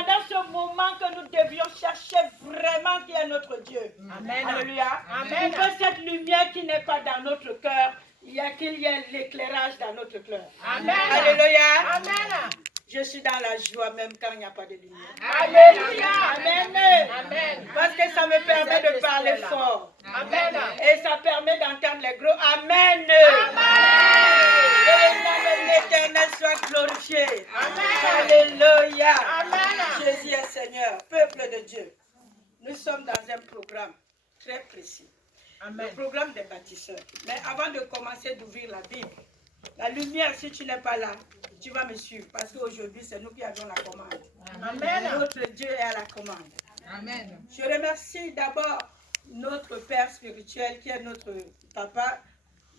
pendant ce moment que nous devions chercher vraiment qui est notre Dieu. Amen. Alléluia. Amen. Pour que cette lumière qui n'est pas dans notre cœur, qu'il y ait l'éclairage dans notre cœur. Amen. Alléluia. Amen. Je suis dans la joie même quand il n'y a pas de lumière. Alléluia. Amen. Amen. Parce que ça me permet de parler fort. Amen. Et ça permet d'entendre les gros Amen. Que le nom de l'Éternel soit glorifié. Alléluia. Jésus est Seigneur, peuple de Dieu. Nous sommes dans un programme très précis. Le programme des bâtisseurs. Mais avant de commencer d'ouvrir la Bible, la lumière, si tu n'es pas là, tu vas me suivre. Parce qu'aujourd'hui, c'est nous qui avons la commande. Amen. Notre Dieu est à la commande. Amen. Je remercie d'abord notre Père spirituel qui est notre papa,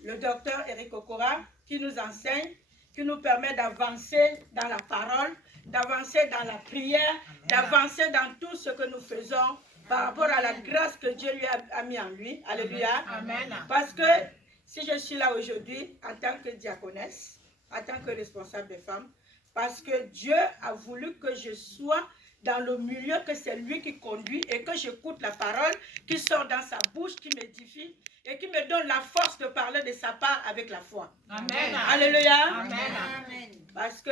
le docteur Eric Okora, qui nous enseigne, qui nous permet d'avancer dans la parole, d'avancer dans la prière, d'avancer dans tout ce que nous faisons par rapport à la grâce que Dieu lui a mis en lui. Alléluia. Amen. Parce que si je suis là aujourd'hui en tant que diaconesse, en tant que responsable des femmes, parce que Dieu a voulu que je sois dans le milieu, que c'est lui qui conduit et que j'écoute la parole qui sort dans sa bouche, qui m'édifie et qui me donne la force de parler de sa part avec la foi. Amen. Alléluia. Amen. Parce que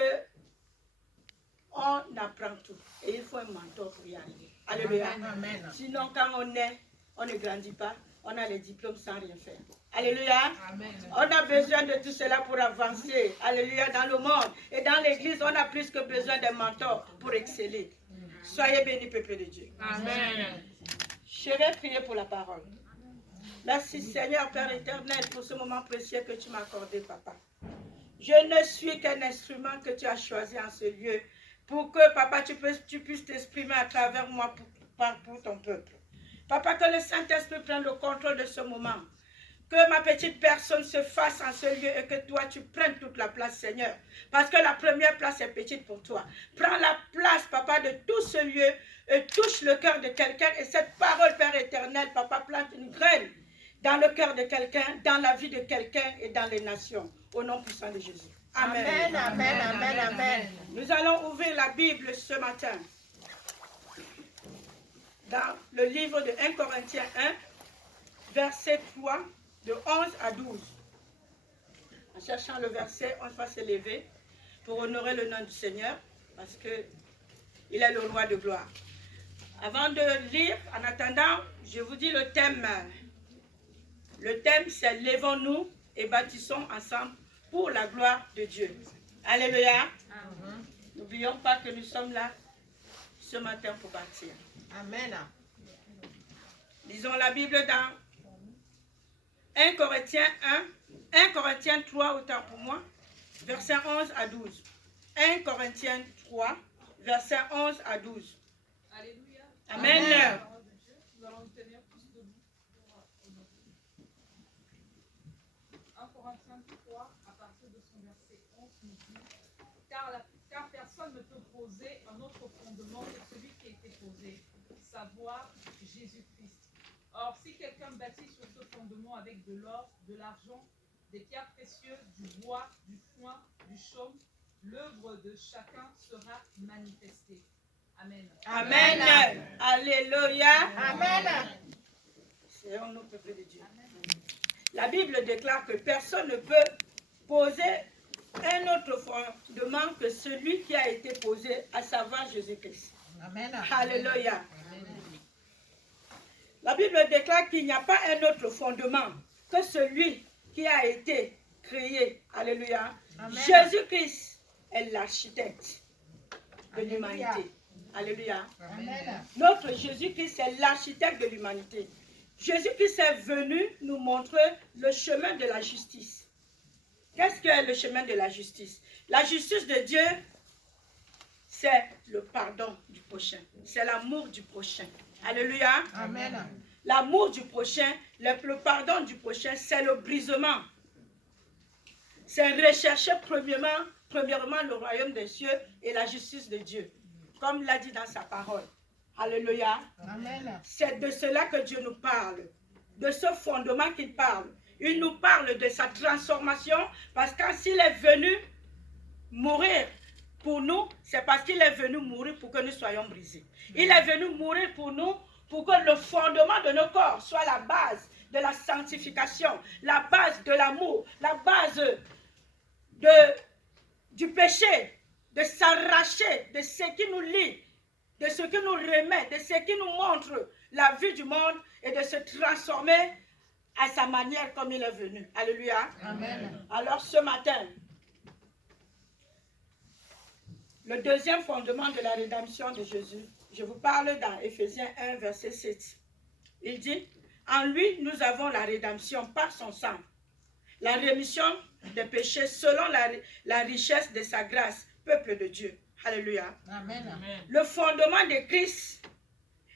on apprend tout et il faut un mentor pour y arriver. Alléluia. Amen. Sinon, quand on est, on ne grandit pas, on a les diplômes sans rien faire. Alléluia. Amen. On a besoin de tout cela pour avancer. Alléluia. Dans le monde et dans l'église, on a plus que besoin d'un mentor pour exceller. Soyez bénis, peuple de Dieu. Amen. Je vais prier pour la parole. Merci Seigneur Père éternel pour ce moment précieux que tu m'as accordé, Papa. Je ne suis qu'un instrument que tu as choisi en ce lieu pour que, Papa, tu puisses t'exprimer à travers moi pour ton peuple. Papa, que le Saint-Esprit prenne le contrôle de ce moment. Que ma petite personne se fasse en ce lieu et que toi, tu prennes toute la place, Seigneur. Parce que la première place est petite pour toi. Prends la place, Papa, de tout ce lieu et touche le cœur de quelqu'un. Et cette parole, Père éternel, Papa, plante une graine dans le cœur de quelqu'un, dans la vie de quelqu'un et dans les nations. Au nom puissant de Jésus. Amen. Amen. Amen. Amen. Amen. Nous allons ouvrir la Bible ce matin. Dans le livre de 1 Corinthiens 1, verset 3, de 11 à 12. En cherchant le verset, on va se lever pour honorer le nom du Seigneur, parce qu'il est le roi de gloire. Avant de lire, en attendant, je vous dis le thème. Le thème, c'est « Lèvons-nous et bâtissons ensemble pour la gloire de Dieu ». Alléluia. N'oublions pas que nous sommes là ce matin pour bâtir. Amen. Lisons la Bible dans 1 Corinthiens 1 Corinthiens 3, autant pour moi, versets 11 à 12. 1 Corinthiens 3, versets 11 à 12. Alléluia. Amen. Amen. Nous allons nous tenir tous debout. 1 Corinthiens 3, à partir de son verset 11, nous dit car personne ne peut poser un autre fondement que celui qui a été posé, savoir Jésus-Christ. Or, si quelqu'un bâtit sur ce fondement avec de l'or, de l'argent, des pierres précieuses, du bois, du foin, du chaume, l'œuvre de chacun sera manifestée. Amen. Amen. Alléluia. Amen. C'est un nom peuple de Dieu. La Bible déclare que personne ne peut poser un autre fondement que celui qui a été posé, à savoir Jésus-Christ. Amen. Alléluia. La Bible déclare qu'il n'y a pas un autre fondement que celui qui a été créé. Alléluia. Amen. Jésus-Christ est l'architecte de l'humanité. Alléluia. Amen. Notre Jésus-Christ est l'architecte de l'humanité. Jésus-Christ est venu nous montrer le chemin de la justice. Qu'est-ce que le chemin de la justice? La justice de Dieu, c'est le pardon du prochain. C'est l'amour du prochain. Alléluia. Amen. L'amour du prochain, le pardon du prochain, c'est le brisement. C'est rechercher premièrement le royaume des cieux et la justice de Dieu. Comme il l'a dit dans sa parole. Alléluia. Amen. C'est de cela que Dieu nous parle. De ce fondement qu'il parle. Il nous parle de sa transformation parce que s'il est venu mourir pour nous, c'est parce qu'il est venu mourir pour que nous soyons brisés. Il est venu mourir pour nous, pour que le fondement de nos corps soit la base de la sanctification, la base de l'amour, la base du péché, de s'arracher de ce qui nous lie, de ce qui nous remet, de ce qui nous montre la vue du monde et de se transformer à sa manière comme il est venu. Alléluia. Amen. Alors ce matin, le deuxième fondement de la rédemption de Jésus, je vous parle dans Éphésiens 1, verset 7. Il dit, en lui, nous avons la rédemption par son sang, la rémission des péchés selon la richesse de sa grâce, peuple de Dieu. Alléluia. Amen. Le fondement de Christ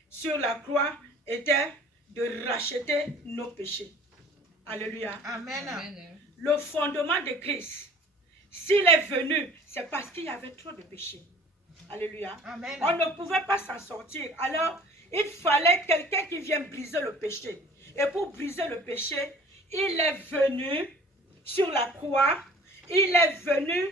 sur la croix était de racheter nos péchés. Alléluia. Amen. Le fondement de Christ, s'il est venu, c'est parce qu'il y avait trop de péchés. Alléluia. Amen. On ne pouvait pas s'en sortir. Alors, il fallait quelqu'un qui vienne briser le péché. Et pour briser le péché, il est venu sur la croix. Il est venu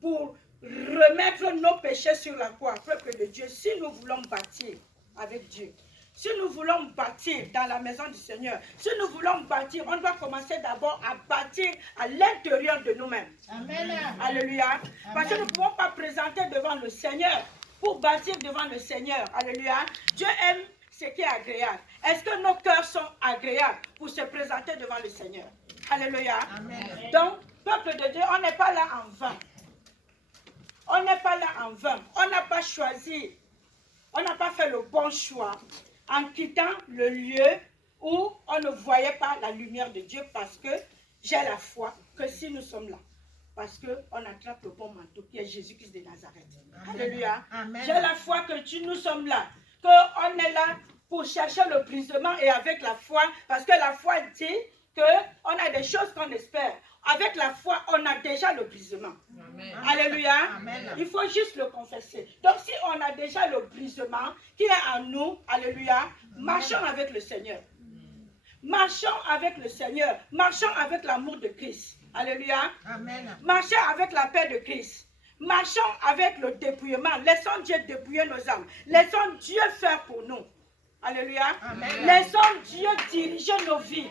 pour remettre nos péchés sur la croix, peuple de Dieu. Si nous voulons bâtir avec Dieu, si nous voulons bâtir dans la maison du Seigneur, si nous voulons bâtir, on doit commencer d'abord à bâtir à l'intérieur de nous-mêmes. Amen. Alléluia. Parce que nous ne pouvons pas présenter devant le Seigneur pour bâtir devant le Seigneur. Alléluia. Dieu aime ce qui est agréable. Est-ce que nos cœurs sont agréables pour se présenter devant le Seigneur? Alléluia. Amen. Donc, peuple de Dieu, on n'est pas là en vain. On n'est pas là en vain. On n'a pas choisi, on n'a pas fait le bon choix en quittant le lieu où on ne voyait pas la lumière de Dieu, parce que j'ai la foi que si nous sommes là, parce qu'on attrape le bon manteau qui est Jésus-Christ de Nazareth. Amen. Alléluia. Amen. J'ai la foi que nous sommes là, qu'on est là pour chercher le brisement, et avec la foi, parce que la foi dit qu'on a des choses qu'on espère. Avec la foi, on a déjà le brisement. Amen. Alléluia. Amen. Il faut juste le confesser. Donc si on a déjà le brisement qui est en nous, alléluia, marchons avec le Seigneur. Marchons avec le Seigneur. Marchons avec l'amour de Christ. Alléluia. Amen. Marchons avec la paix de Christ. Marchons avec le dépouillement. Laissons Dieu dépouiller nos âmes. Laissons Dieu faire pour nous. Alléluia. Amen. Laissons Dieu diriger nos vies.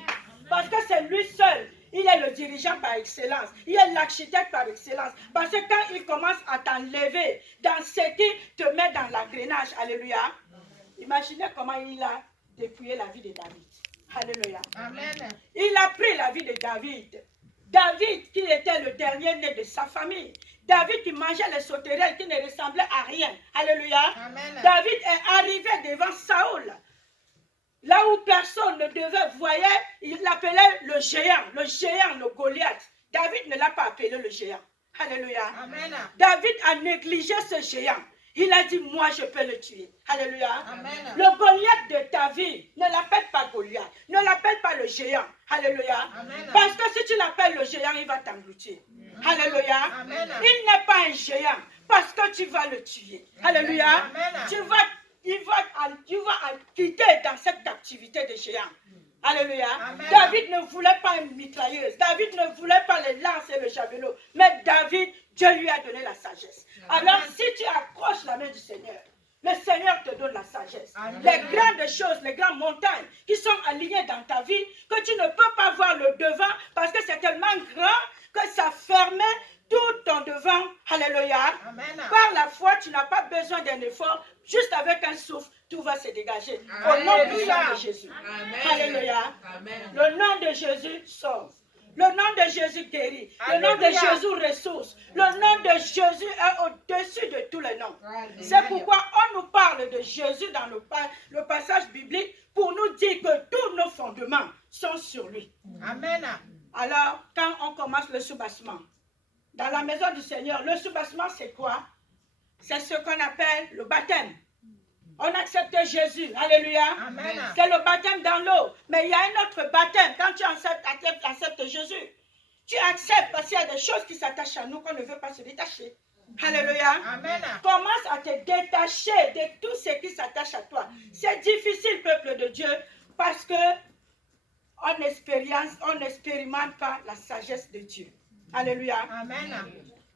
Parce que c'est lui seul. Il est le dirigeant par excellence. Il est l'architecte par excellence. Parce que quand il commence à t'enlever dans ce qui te met dans l'engrenage, alléluia, imaginez comment il a dépouillé la vie de David. Alléluia. Amen. Il a pris la vie de David. David qui était le dernier-né de sa famille. David qui mangeait les sauterelles qui ne ressemblaient à rien. Alléluia. Amen. David est arrivé devant Saül. Là où personne ne devait voir, il l'appelait le géant, le Goliath. David ne l'a pas appelé le géant. Alléluia. Amen. David a négligé ce géant. Il a dit, moi je peux le tuer. Alléluia. Amen. Le Goliath de ta vie, ne l'appelle pas Goliath. Ne l'appelle pas le géant. Alléluia. Amen. Parce que si tu l'appelles le géant, il va t'engloutir. Alléluia. Amen. Il n'est pas un géant parce que tu vas le tuer. Alléluia. Amen. Tu vas quitter dans cette captivité de géants. Alléluia. Amen. David ne voulait pas une mitrailleuse. David ne voulait pas les lances et le javelot. Mais David, Dieu lui a donné la sagesse. Alors si tu accroches la main du Seigneur, le Seigneur te donne la sagesse. Amen. Les grandes choses, les grandes montagnes qui sont alignées dans ta vie, que tu ne peux pas voir le devant parce que c'est tellement grand que ça fermait tout ton devant. Alléluia. Amen. Par la foi, tu n'as pas besoin d'un effort. Juste avec un souffle, tout va se dégager. Au nom puissant de Jésus. Amen. Alléluia. Amen. Le nom de Jésus sauve. Le nom de Jésus guérit. Le nom de Alléluia. Jésus ressource. Le nom de Jésus est au-dessus de tous les noms. C'est pourquoi on nous parle de Jésus dans le passage biblique pour nous dire que tous nos fondements sont sur lui. Amen. Alors, quand on commence le soubassement, dans la maison du Seigneur, le soubassement c'est quoi? C'est ce qu'on appelle le baptême. On accepte Jésus. Alléluia. Amen. C'est le baptême dans l'eau. Mais il y a un autre baptême. Quand tu acceptes Jésus, tu acceptes parce qu'il y a des choses qui s'attachent à nous qu'on ne veut pas se détacher. Alléluia. Amen. Commence à te détacher de tout ce qui s'attache à toi. C'est difficile, peuple de Dieu, parce que on n'expérimente pas la sagesse de Dieu. Alléluia. Amen.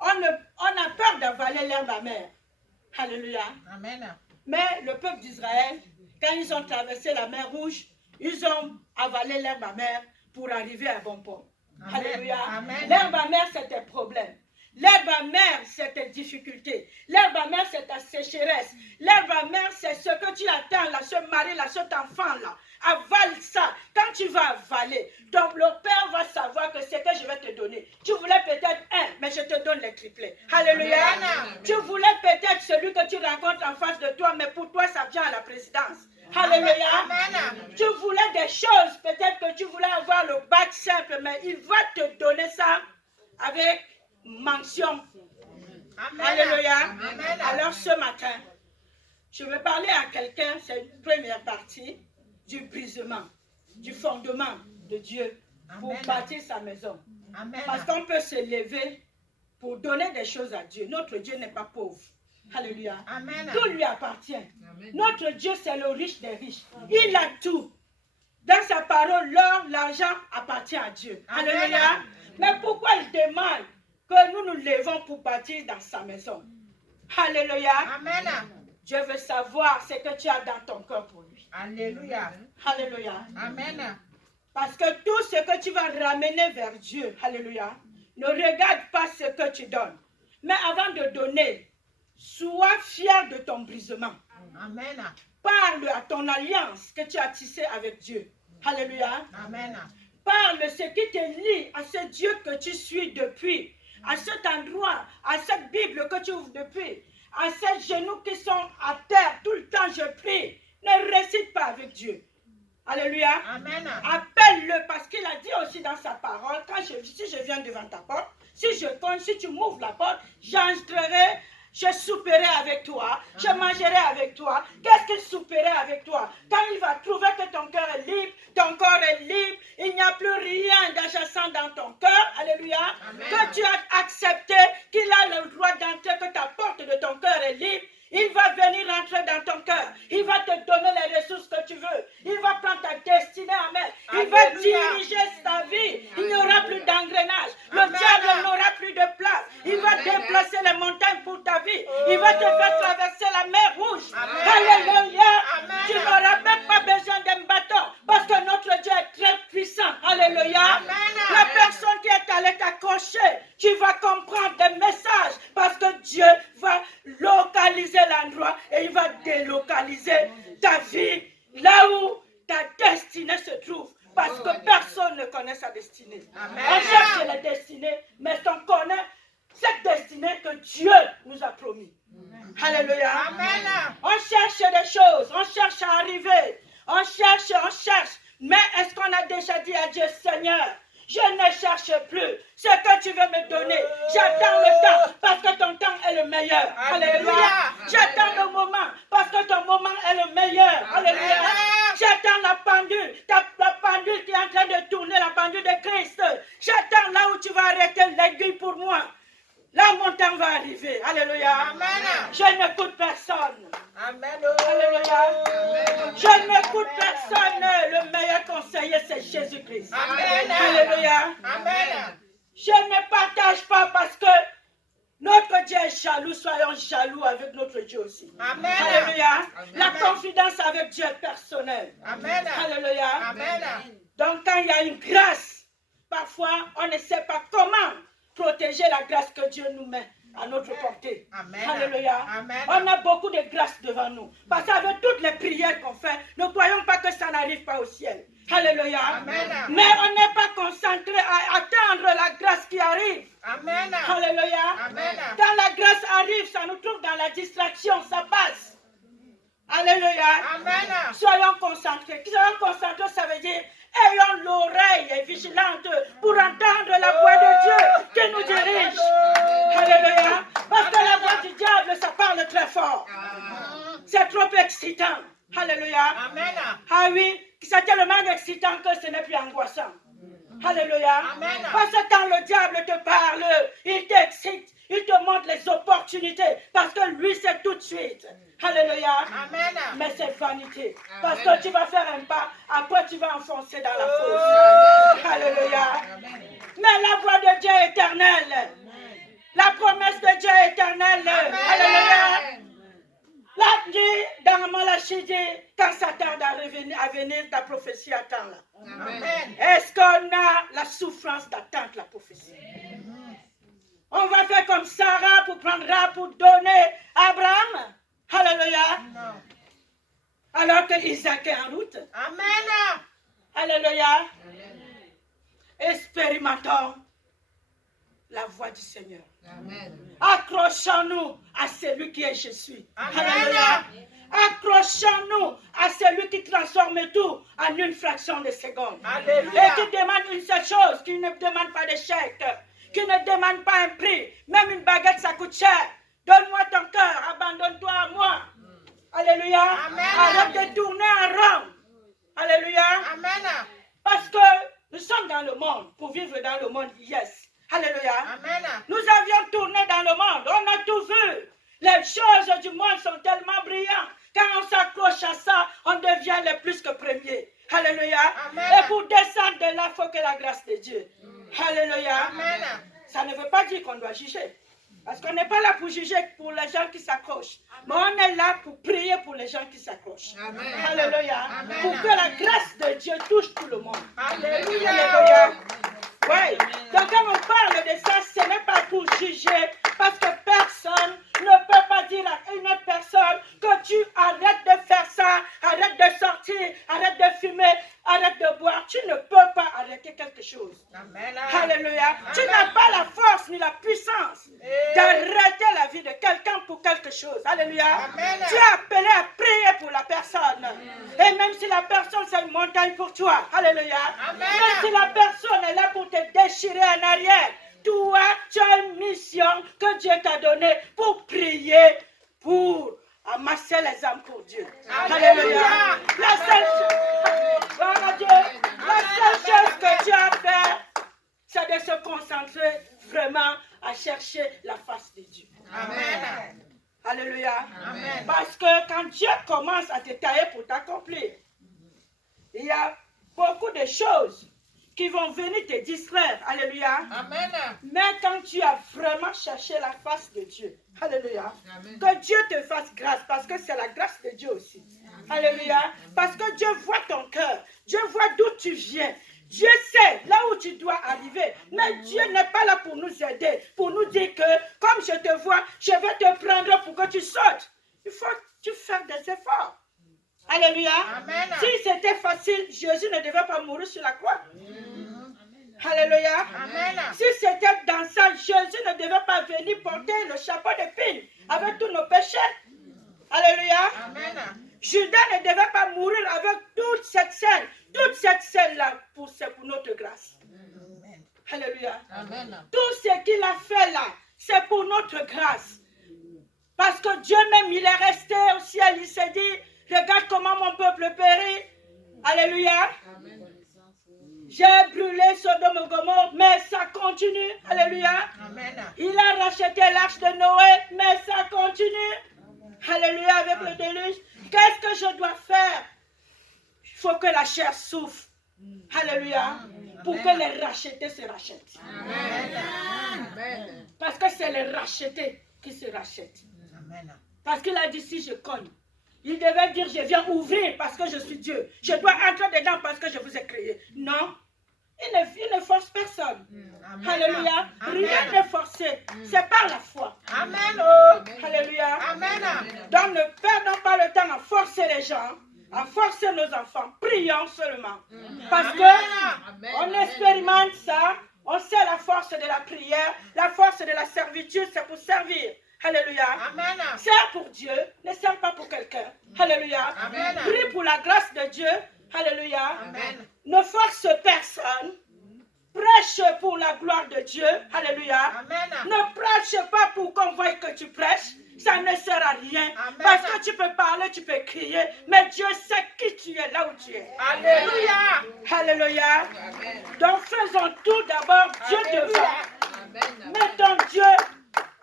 On a peur d'avaler l'herbe amère. Alléluia. Amen. Mais le peuple d'Israël, quand ils ont traversé la mer Rouge, ils ont avalé l'herbe amère pour arriver à bon port. Amen. Alléluia. Amen. L'herbe amère, c'était problème. L'herbe amère, c'est tes difficultés. L'herbe amère, c'est ta sécheresse. L'herbe amère, c'est ce que tu attends, là, ce mari, là, cet enfant-là. Avale ça. Quand tu vas avaler, donc le Père va savoir que c'est que je vais te donner. Tu voulais peut-être un, mais je te donne les triplés. Alléluia. Amen. Tu voulais peut-être celui que tu rencontres en face de toi, mais pour toi, ça vient à la présidence. Alléluia. Amen. Tu voulais des choses, peut-être que tu voulais avoir le bac simple, mais il va te donner ça avec mention. Amen. Alléluia. Amen. Alors ce matin, je vais parler à quelqu'un, c'est une première partie du brisement, du fondement de Dieu pour Amen. bâtir sa maison. Amen. Parce qu'on peut se lever pour donner des choses à Dieu. Notre Dieu n'est pas pauvre. Alléluia. Amen. Tout lui appartient. Notre Dieu, c'est le riche des riches. Il a tout. Dans sa parole, l'or, l'argent appartient à Dieu. Amen. Alléluia. Mais pourquoi il demande que nous nous levons pour bâtir dans sa maison? Alléluia. Amen. Dieu veut savoir ce que tu as dans ton cœur pour lui. Alléluia. Alléluia. Amen. Parce que tout ce que tu vas ramener vers Dieu, alléluia, ne regarde pas ce que tu donnes. Mais avant de donner, sois fier de ton brisement. Amen. Parle à ton alliance que tu as tissée avec Dieu. Alléluia. Amen. Parle ce qui te lie à ce Dieu que tu suis depuis, à cet endroit, à cette Bible que tu ouvres depuis, à ces genoux qui sont à terre. Tout le temps, je prie. Ne récite pas avec Dieu. Alléluia. Amen. Appelle-le parce qu'il a dit aussi dans sa parole, si je viens devant ta porte, si je cogne, si tu m'ouvres la porte, j'entrerai, je souperai avec toi, je mangerai avec toi. Qu'est-ce qu'il souperait avec toi? Quand il va trouver que ton cœur est libre, ton corps est libre, il n'y a plus rien d'adjacent dans ton cœur, alléluia, Amen. que tu as accepté qu'il a le droit d'entrer, que ta porte de ton cœur est libre. Il va venir rentrer dans ton cœur. Il va te donner les ressources que tu veux. Il va prendre ta destinée en main. Il va diriger ta vie. Il n'y aura plus d'engrenage. Le diable n'aura plus de place. Il va déplacer les montagnes pour ta vie. Il va te faire traverser la mer Rouge. Alléluia. Tu n'auras même pas besoin d'un bâton parce que notre Dieu est très puissant. Alléluia. La personne qui est allée t'accrocher, tu vas comprendre des messages parce que Dieu va localiser l'endroit et il va délocaliser ta vie là où ta destinée se trouve. Parce que personne ne connaît sa destinée. Amen. On cherche la destinée, mais on connaît cette destinée que Dieu nous a promis. Alléluia. Amen. On cherche des choses, on cherche à arriver, on cherche. Mais est-ce qu'on a déjà dit à Dieu, Seigneur, je ne cherche plus ce que tu veux me donner. J'attends le temps parce que ton temps est le meilleur. Alléluia. J'attends le moment parce que ton moment est le meilleur. Alléluia. J'attends la pendule qui est en train de tourner, la pendule de Christ. J'attends là où tu vas arrêter l'aiguille pour moi. Là, mon temps va arriver. Alléluia. Amen. Je n'écoute personne. Amen. Alléluia. Je n'écoute personne. Le meilleur conseiller, c'est Jésus-Christ. Amen. Alléluia. Amen. Je ne partage pas parce que notre Dieu est jaloux. Soyons jaloux avec notre Dieu aussi. Amen. Alléluia. La confidence avec Dieu est personnelle. Amen. Alléluia. Amen. Donc quand il y a une grâce, parfois on ne sait pas comment protéger la grâce que Dieu nous met à notre portée. Amen. Alléluia. Amen. On a beaucoup de grâce devant nous. Parce qu'avec toutes les prières qu'on fait, ne croyons pas que ça n'arrive pas au ciel. Alléluia. Amen. Mais on n'est pas concentré à attendre la grâce qui arrive. Amen. Alléluia. Amen. Quand la grâce arrive, ça nous trouve dans la distraction, ça passe. Alléluia. Amen. Soyons concentrés. Soyons concentrés, ça veut dire ayons l'oreille vigilante pour entendre la voix de Dieu qui nous dirige. Alléluia. Parce que la voix du diable, ça parle très fort. C'est trop excitant. Alléluia. Amen. Ah oui, c'est tellement excitant que ce n'est plus angoissant. Alléluia. Amen. Parce que quand le diable te parle, il t'excite, il te montre les opportunités. Parce que lui, c'est tout de suite. Alléluia. Amen. Mais c'est vanité. Parce que tu vas faire un pas, après tu vas enfoncer dans la fosse. Alléluia. Mais la voix de Dieu est éternelle. La promesse de Dieu est éternelle. Alléluia. La nuit, dans Malachie dit, quand ça tarde à venir, ta prophétie attend là. Amen. Est-ce qu'on a la souffrance d'attendre la prophétie? On va faire comme Sarah pour prendre Rahab pour donner à Abraham. Alléluia. Non. Alors que Isaac est en route. Amen. Alléluia. Expérimentons la voix du Seigneur. Amen. Accrochons-nous à celui qui est je suis. Amen. Alléluia. Accrochons-nous à celui qui transforme tout en une fraction de seconde. Alléluia. Et qui demande une seule chose, qui ne demande pas de chèque, qui ne demande pas un prix. Même une baguette, ça coûte cher. Donne-moi ton cœur, abandonne-toi à moi. Alléluia. Amen. Arrête de tourner en rond. Alléluia. Amen. Parce que nous sommes dans le monde, pour vivre dans le monde, yes. Alléluia. Amen. Nous avions tourné dans le monde, on a tout vu. Les choses du monde sont tellement brillantes. Quand on s'accroche à ça, on devient le plus que premier. Alléluia. Amen. Et pour descendre de là, il faut que la grâce de Dieu. Alléluia. Amen. Ça ne veut pas dire qu'on doit juger. Parce qu'on n'est pas là pour juger pour les gens qui s'accrochent. Mais on est là pour prier pour les gens qui s'accrochent. Amen. Alléluia. Amen. Pour que la grâce de Dieu touche tout le monde. Alléluia. Alléluia. Oui. Donc quand on parle de ça, ce n'est pas pour juger. Parce que personne ne peut pas dire à une autre personne que tu arrêtes de faire ça, arrête de sortir, arrête de fumer, arrête de boire. Tu ne peux pas arrêter quelque chose. Amen. Alléluia. Tu n'as pas la force ni la puissance d'arrêter la vie de quelqu'un pour quelque chose. Alléluia. Amen. Tu es appelé à prier pour la personne. Et même si la personne, c'est une montagne pour toi. Alléluia. Amen. Même si la personne est là pour te déchirer en arrière. Toi, tu as une mission que Dieu t'a donnée pour prier, pour amasser les âmes pour Dieu. Alléluia. La seule chose, voilà Dieu, la seule chose que tu as à faire, c'est de se concentrer vraiment à chercher la face de Dieu. Amen. Alléluia. Amen. Parce que quand Dieu commence à te tailler pour t'accomplir, il y a beaucoup de choses qui vont venir te distraire. Alléluia. Amen. Mais quand tu as vraiment cherché la face de Dieu, alléluia, Amen. que Dieu te fasse grâce, parce que c'est la grâce de Dieu aussi. Alléluia. Parce que Dieu voit ton cœur, Dieu voit d'où tu viens. Dieu sait là où tu dois arriver. Mais Dieu n'est pas là pour nous aider, pour nous dire que comme je te vois, je vais te prendre pour que tu sautes. Il faut que tu fasses des efforts. Alléluia. Amen. Si c'était facile, Jésus ne devait pas mourir sur la croix. Alléluia. Amen. Si c'était dans ça, Jésus ne devait pas venir porter le chapeau d'épine avec tous nos péchés. Alléluia. Amen. Judas ne devait pas mourir avec toute cette scène. Toute cette scène-là, c'est pour notre grâce. Alléluia. Amen. Tout ce qu'il a fait là, c'est pour notre grâce. Parce que Dieu même, il est resté au ciel. Il s'est dit, regarde comment mon peuple périt. Alléluia. J'ai brûlé Sodome et Gomorrhe, mais ça continue. Alléluia. Amen. Il a racheté l'arche de Noé, mais ça continue. Alléluia, avec le déluge. Qu'est-ce que je dois faire? Il faut que la chair souffre. Alléluia. Pour que les rachetés se rachètent. Amen. Parce que c'est les rachetés qui se rachètent. Amen. Parce qu'il a dit si je cogne, il devait dire je viens ouvrir parce que je suis Dieu. Je dois entrer dedans parce que je vous ai créé. Non. Il ne force personne. Amen. Alléluia. Amen. Rien n'est forcé. C'est par la foi. Amen. Oh. Alléluia. Amen. Donc ne perdons pas le temps à forcer les gens, à forcer nos enfants. Prions seulement. Parce que on expérimente ça. On sait la force de la prière, la force de la servitude, c'est pour servir. Alléluia. Amen. Sers pour Dieu, ne sers pas pour quelqu'un. Alléluia. Amen. Prie pour la grâce de Dieu. Alléluia. Amen. Ne force personne. Prêche pour la gloire de Dieu. Alléluia. Amen. Ne prêche pas pour qu'on voie que tu prêches. Ça ne sert à rien. Amen. Parce que tu peux parler, tu peux crier. Mais Dieu sait qui tu es, là où tu es. Alléluia. Alléluia. Donc faisons tout d'abord Dieu devant. Mettons Dieu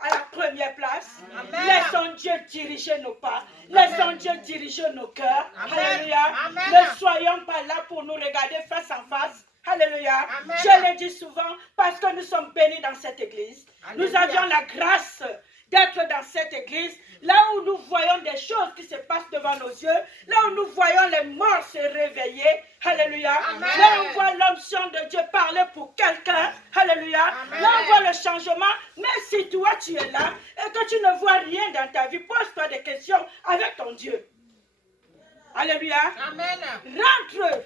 à la première place. Amen. Laissons Dieu diriger nos pas. Laissons Dieu diriger nos cœurs. Amen. Alléluia. Amen. Ne soyons pas là pour nous regarder face en face. Alléluia. Amen. Je l'ai dit souvent parce que nous sommes bénis dans cette église. Nous Alléluia. avions la grâce d'être dans cette église, là où nous voyons des choses qui se passent devant nos yeux, là où nous voyons les morts se réveiller. Alléluia. Amen. Là où on voit l'onction de Dieu parler pour quelqu'un. Alléluia. Amen. Là on voit le changement. Mais si toi tu es là et que tu ne vois rien dans ta vie, pose-toi des questions avec ton Dieu. Alléluia. Amen. Rentre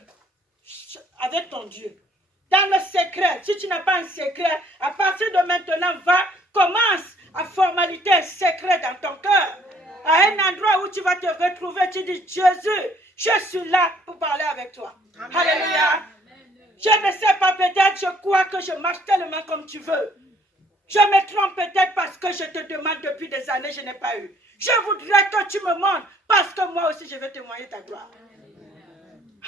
avec ton Dieu. Dans le secret, si tu n'as pas un secret, à partir de maintenant, commence à formalité un secret dans ton cœur. À un endroit où tu vas te retrouver, tu dis, Jésus, je suis là pour parler avec toi. Amen. Alléluia. Je ne sais pas, peut-être, je crois que je marche tellement comme tu veux. Je me trompe peut-être parce que je te demande depuis des années, je n'ai pas eu. Je voudrais que tu me montres parce que moi aussi, je vais témoigner ta gloire.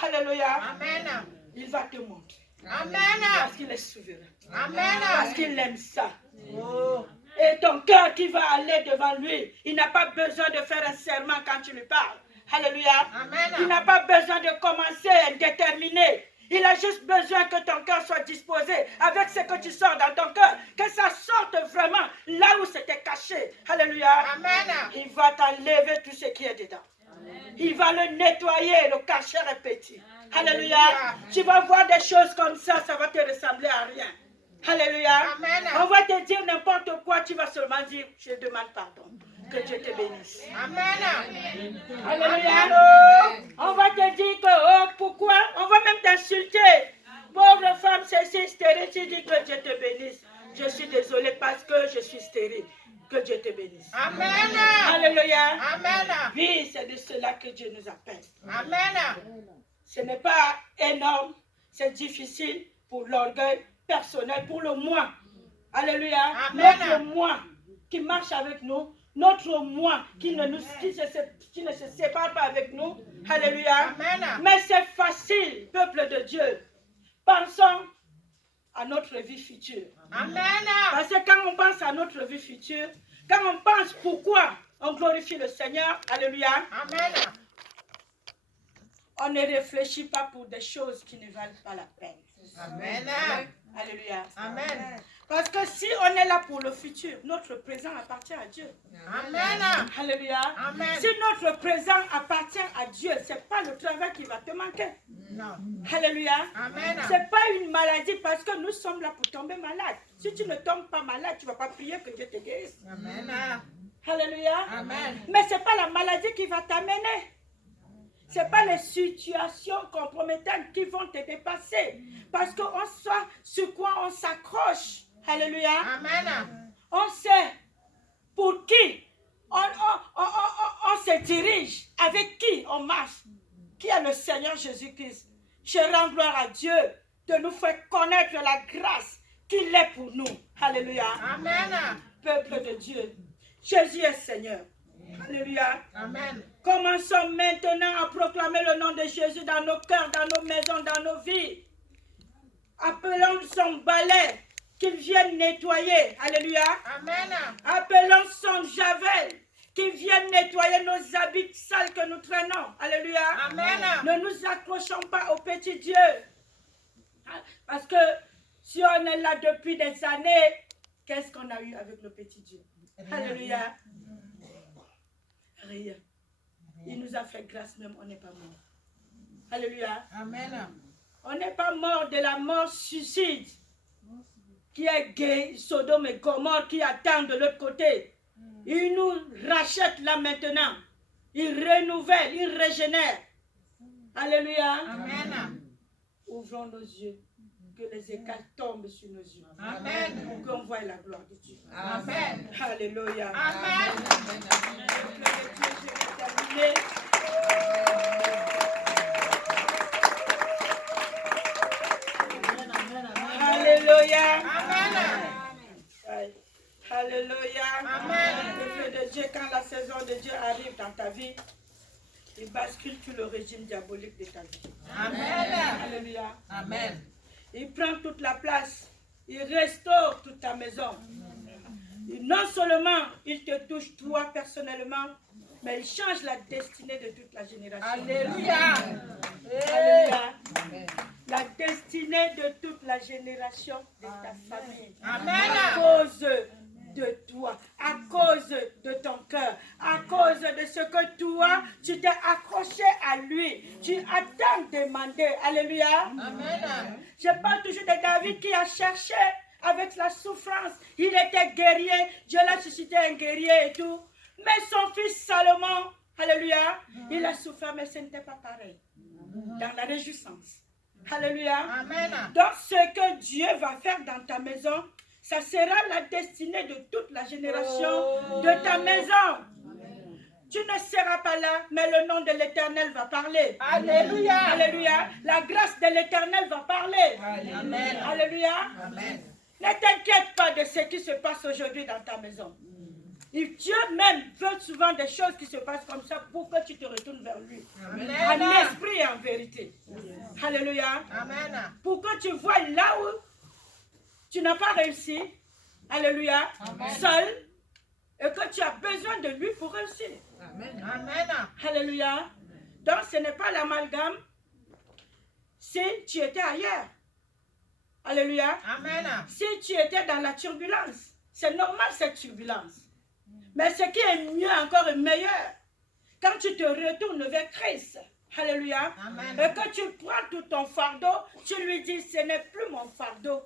Alléluia. Amen. Il va te montrer. Amen. Parce qu'il est souverain. Amen. Parce qu'il aime ça. Oh. Et ton cœur qui va aller devant lui, il n'a pas besoin de faire un serment quand tu lui parles. Alléluia. Amen. Il n'a pas besoin de commencer indéterminé. Il a juste besoin que ton cœur soit disposé avec ce que tu sors dans ton cœur. Que ça sorte vraiment là où c'était caché. Alléluia. Amen. Il va t'enlever tout ce qui est dedans. Il va le nettoyer, le cacher est petit. Alléluia. Tu vas voir des choses comme ça, ça va te ressembler à rien. Alléluia. Amen. On va te dire n'importe quoi, tu vas seulement dire, je demande pardon. Que Dieu te bénisse. Amen. Alléluia. On va te dire que, oh, pourquoi? On va même t'insulter. Pauvre femme, c'est stérile, tu dis que Dieu te bénisse. Je suis désolée parce que je suis stérile. Que Dieu te bénisse. Amen. Alléluia. Amen. Oui, c'est de cela que Dieu nous appelle. Amen. Ce n'est pas énorme, c'est difficile pour l'orgueil personnel, pour le moi. Alléluia. Amen. Notre moi qui marche avec nous, notre moi qui ne se sépare pas avec nous. Alléluia. Amen. Mais c'est facile, peuple de Dieu. Pensons à notre vie future. Amen. Parce que quand on pense à notre vie future, quand on pense pourquoi on glorifie le Seigneur, alléluia, Amen. on ne réfléchit pas pour des choses qui ne valent pas la peine. Amen. Alléluia. Amen. Parce que si on est là pour le futur, notre présent appartient à Dieu. Amen. Alléluia. Amen. Si notre présent appartient à Dieu, ce n'est pas le travail qui va te manquer. Non. Alléluia. Amen. Ce n'est pas une maladie parce que nous sommes là pour tomber malade. Si tu ne tombes pas malade, tu ne vas pas prier que Dieu te guérisse. Amen. Alléluia. Amen. Mais ce n'est pas la maladie qui va t'amener. Ce n'est pas les situations compromettantes qui vont te dépasser. Parce qu'on sait sur quoi on s'accroche. Alléluia. Amen. On sait pour qui on se dirige, avec qui on marche. Qui est le Seigneur Jésus-Christ. Je rends gloire à Dieu de nous faire connaître la grâce qu'il est pour nous. Alléluia. Amen. Peuple de Dieu. Jésus est Seigneur. Alléluia. Amen. Commençons maintenant à proclamer le nom de Jésus dans nos cœurs, dans nos maisons, dans nos vies. Appelons son balai qu'il vienne nettoyer. Alléluia. Amen. Appelons son javel qu'il vienne nettoyer nos habits sales que nous traînons. Alléluia. Amen. Ne nous accrochons pas au petit Dieu. Parce que si on est là depuis des années, qu'est-ce qu'on a eu avec le petit Dieu? Alléluia. Rien. Il nous a fait grâce même, on n'est pas mort. Alléluia. Amen. On n'est pas mort de la mort suicide qui est gay, Sodome et Gomorrhe qui attend de l'autre côté. Il nous rachète là maintenant. Il renouvelle, il régénère. Alléluia. Amen. Ouvrons nos yeux, que les écailles tombent sur nos yeux. Amen. Pour qu'on voie la gloire de Dieu. Amen. Alléluia. Amen. Alléluia. Amen. Alléluia. Amen. Peuple de Dieu, quand la saison de Dieu arrive dans ta vie, il bascule tout le régime diabolique de ta vie. Amen. Alléluia. Amen. Il prend toute la place. Il restaure toute ta maison. Et non seulement il te touche toi personnellement, mais il change la destinée de toute la génération. Alléluia. Alléluia. la destinée de toute la génération de ta famille. Amen. À cause de toi, à cause de ton cœur, à cause de ce que toi, tu t'es accroché à lui. Tu as tant demandé. Alléluia. Amen. Je parle toujours de David qui a cherché avec la souffrance. Il était guerrier. Dieu l'a suscité un guerrier et tout. Mais son fils Salomon, alléluia, il a souffert, mais ce n'était pas pareil. Dans la réjouissance. Alléluia. Amen. Donc, ce que Dieu va faire dans ta maison, ça sera la destinée de toute la génération de ta maison. Tu ne seras pas là, mais le nom de l'Éternel va parler. Alléluia. Alléluia. La grâce de l'Éternel va parler. Amen. Alléluia. Amen. Ne t'inquiète pas de ce qui se passe aujourd'hui dans ta maison. Et Dieu même veut souvent des choses qui se passent comme ça pour que tu te retournes vers lui. Amen. En esprit et en vérité. Alléluia. Amen. Pour que tu vois là où tu n'as pas réussi. Alléluia. Seul. Et que tu as besoin de lui pour réussir. Amen. Alléluia. Donc ce n'est pas l'amalgame si tu étais ailleurs. Alléluia. Amen. Si tu étais dans la turbulence, c'est normal cette turbulence. Mais ce qui est mieux encore et meilleur, quand tu te retournes vers Christ, alléluia, Amen. et que tu prends tout ton fardeau, tu lui dis, ce n'est plus mon fardeau,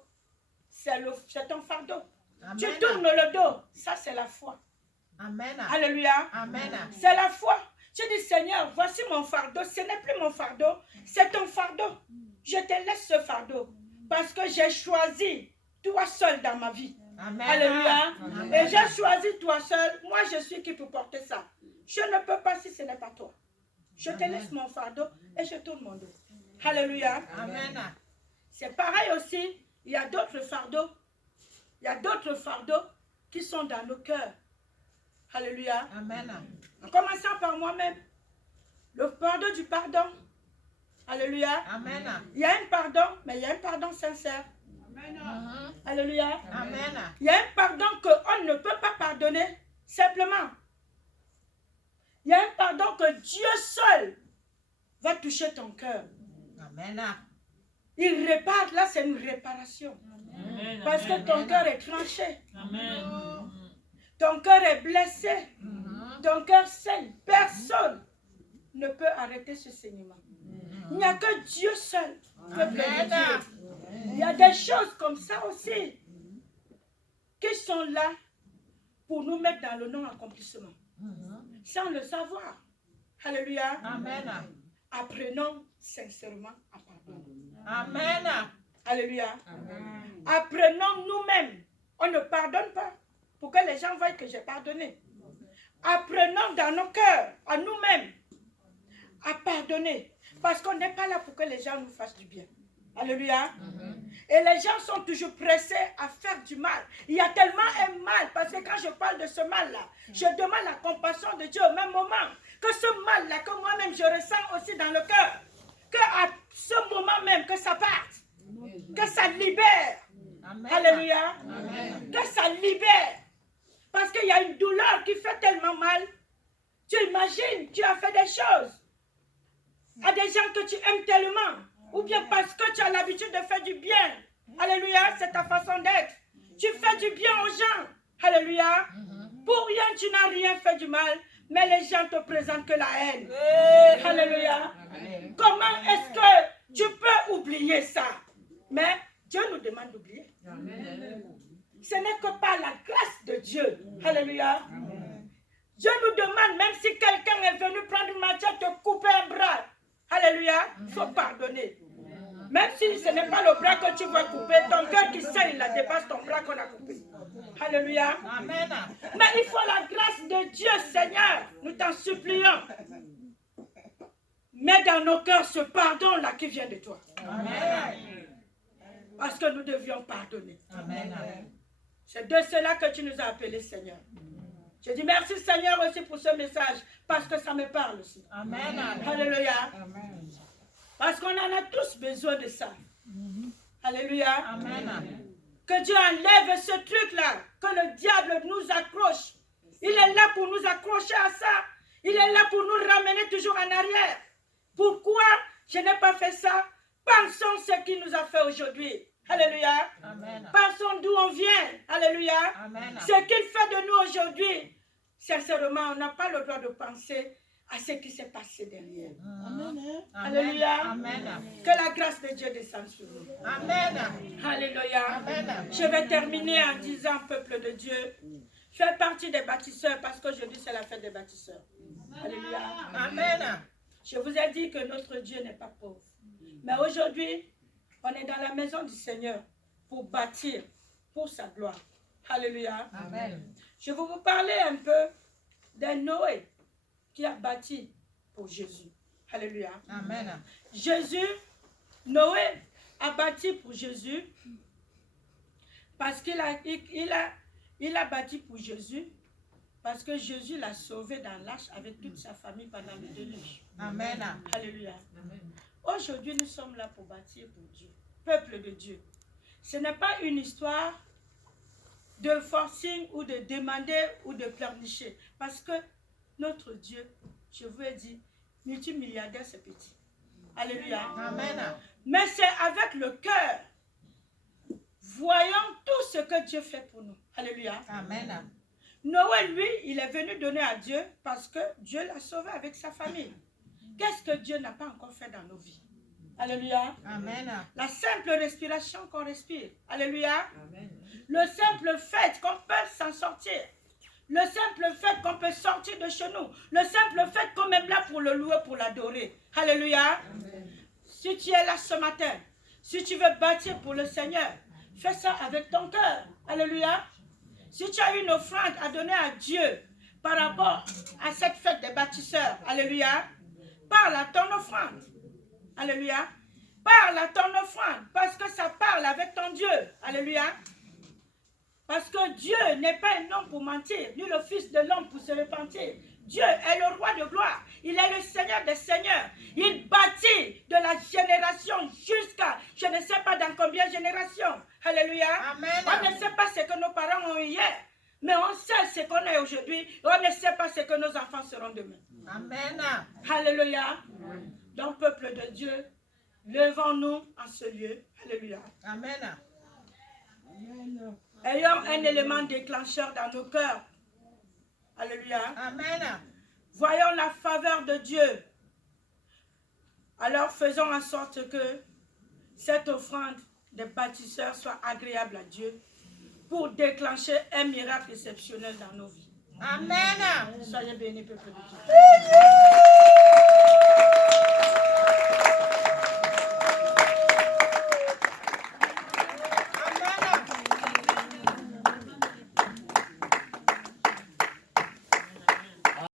c'est ton fardeau. Amen. Tu tournes le dos, ça c'est la foi. Amen. Alléluia. Amen. C'est la foi. Tu dis, Seigneur, voici mon fardeau, ce n'est plus mon fardeau, c'est ton fardeau. Je te laisse ce fardeau, parce que j'ai choisi toi seul dans ma vie. Amen. Alléluia. Amen. Et j'ai choisi toi seul. Moi, je suis qui pour porter ça. Je ne peux pas si ce n'est pas toi. Je te laisse mon fardeau et je tourne mon dos. Alléluia. Amen. C'est pareil aussi. Il y a d'autres fardeaux. Il y a d'autres fardeaux qui sont dans nos cœurs. Alléluia. Amen. En commençant par moi-même. Le fardeau du pardon. Alléluia. Amen. Il y a un pardon, mais il y a un pardon sincère. Alléluia. Amen. Il y a un pardon qu'on ne peut pas pardonner simplement. Il y a un pardon que Dieu seul va toucher ton cœur. Amen. Il répare, là c'est une réparation. Amen. Parce que ton Amen. cœur est tranché. Amen. Ton cœur est blessé. Ton cœur saigne. Personne ne peut arrêter ce saignement. Il n'y a que Dieu seul qui peut Amen. guérir. Il y a des choses comme ça aussi qui sont là pour nous mettre dans le non-accomplissement. Sans le savoir. Alléluia. Amen. Apprenons sincèrement à pardonner. Amen. Alléluia. Apprenons nous-mêmes. On ne pardonne pas pour que les gens voient que j'ai pardonné. Apprenons dans nos cœurs, à nous-mêmes, à pardonner. Parce qu'on n'est pas là pour que les gens nous fassent du bien. Alléluia. Et les gens sont toujours pressés à faire du mal. Il y a tellement un mal, parce que quand je parle de ce mal-là, je demande la compassion de Dieu au même moment. Que ce mal-là, que moi-même je ressens aussi dans le cœur, qu'à ce moment même, que ça parte, que ça libère. Amen. Alléluia. Amen. Que ça libère. Parce qu'il y a une douleur qui fait tellement mal. Tu imagines, tu as fait des choses à des gens que tu aimes tellement. Ou bien parce que tu as l'habitude de faire du bien. Alléluia, c'est ta façon d'être. Tu fais du bien aux gens. Alléluia. Pour rien, tu n'as rien fait du mal. Mais les gens te présentent que la haine. Alléluia. Comment est-ce que tu peux oublier ça? Mais Dieu nous demande d'oublier. Ce n'est que par la grâce de Dieu. Alléluia. Dieu nous demande, même si quelqu'un est venu prendre une machette, te couper un bras. Alléluia. Il faut pardonner. Même si ce n'est pas le bras que tu vas couper, ton cœur qui saigne, il dépasse ton bras qu'on a coupé. Alléluia. Amen. Mais il faut la grâce de Dieu, Seigneur. Nous t'en supplions. Mets dans nos cœurs ce pardon-là qui vient de toi. Amen. Parce que nous devions pardonner. Amen. C'est de cela que tu nous as appelés, Seigneur. Je dis merci, Seigneur, aussi pour ce message. Parce que ça me parle aussi. Amen. Alléluia. Parce qu'on en a tous besoin de ça. Alléluia. Amen. Que Dieu enlève ce truc-là. Que le diable nous accroche. Il est là pour nous accrocher à ça. Il est là pour nous ramener toujours en arrière. Pourquoi je n'ai pas fait ça? Pensons ce qu'il nous a fait aujourd'hui. Alléluia. Amen. Pensons d'où on vient. Alléluia. Amen. Ce qu'il fait de nous aujourd'hui. Sincèrement, on n'a pas le droit de penser à ce qui s'est passé derrière. Amen. Alléluia. Amen. Que la grâce de Dieu descende sur nous. Amen. Alléluia. Amen. Je vais terminer en disant, peuple de Dieu, fais partie des bâtisseurs parce qu'aujourd'hui c'est la fête des bâtisseurs. Alléluia. Amen. Je vous ai dit que notre Dieu n'est pas pauvre. Mais aujourd'hui, on est dans la maison du Seigneur pour bâtir pour sa gloire. Alléluia. Amen. Je vais vous parler un peu de Noé qui a bâti pour Jésus. Alléluia. Amen. Noé a bâti pour Jésus parce qu'il a bâti pour Jésus parce que Jésus l'a sauvé dans l'arche avec toute sa famille pendant le déluge. Amen. Alléluia. Aujourd'hui, nous sommes là pour bâtir pour Dieu, peuple de Dieu. Ce n'est pas une histoire de forcing ou de demander ou de pleurnicher. Parce que notre Dieu, je vous ai dit, multimilliardaire, c'est petit. Alléluia. Amen. Mais c'est avec le cœur, voyant tout ce que Dieu fait pour nous. Alléluia. Amen. Noé, lui, il est venu donner à Dieu parce que Dieu l'a sauvé avec sa famille. Qu'est-ce que Dieu n'a pas encore fait dans nos vies? Alléluia. Amen. La simple respiration qu'on respire. Alléluia. Amen. Le simple fait qu'on peut s'en sortir. Le simple fait qu'on peut sortir de chez nous. Le simple fait qu'on est là pour le louer, pour l'adorer. Alléluia. Amen. Si tu es là ce matin, si tu veux bâtir pour le Seigneur, fais ça avec ton cœur. Alléluia. Si tu as une offrande à donner à Dieu par rapport à cette fête des bâtisseurs, alléluia, parle à ton offrande. Alléluia. Parle à ton offrande parce que ça parle avec ton Dieu. Alléluia. Parce que Dieu n'est pas un homme pour mentir, ni le fils de l'homme pour se repentir. Dieu est le roi de gloire. Il est le Seigneur des seigneurs. Il bâtit de la génération jusqu'à, je ne sais pas dans combien de générations. Alléluia. Amen. On ne sait pas ce que nos parents ont eu hier, mais on sait ce qu'on est aujourd'hui. On ne sait pas ce que nos enfants seront demain. Amen. Alléluia. Donc, peuple de Dieu, levons-nous en ce lieu. Alléluia. Amen. Ayons un élément déclencheur dans nos cœurs. Alléluia. Amen. Voyons la faveur de Dieu. Alors faisons en sorte que cette offrande des bâtisseurs soit agréable à Dieu pour déclencher un miracle exceptionnel dans nos vies. Amen. Soyez bénis, peuple de Dieu.